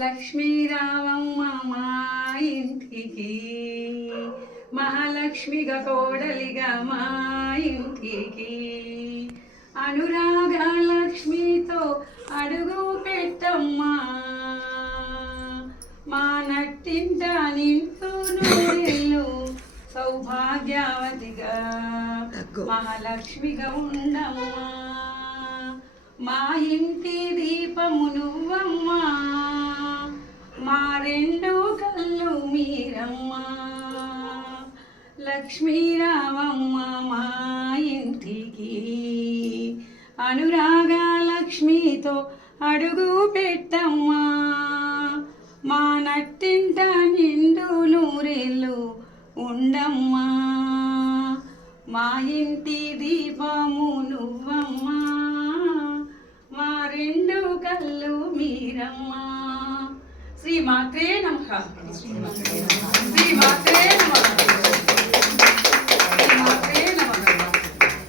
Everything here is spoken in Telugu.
లక్ష్మీ రావమ్మ మా ఇంటికి, మహాలక్ష్మిగా కోడలిగా మా ఇంటికి, అనురాగ లక్ష్మితో అడుగు పెట్టమ్మా, మా నట్టింట నిండు నూరెళ్ళు సౌభాగ్యవతిగా మహాలక్ష్మిగా ఉండమ్మా, మా ఇంటి దీపము నువ్వమ్మా, మా రెండు కళ్ళు మీరమ్మా, లక్ష్మీ రావమ్మ మా ఇంటికి, అనురాగ లక్ష్మితో అడుగు పెట్టమ్మా, మా నట్టింట నిండు నూరేళ్ళు ఉండమ్మా, మా ఇంటి దీపము నువ్వమ్మా, మా రెండు కళ్ళు మీరమ్మా. శ్రీ మాత్రే నమః.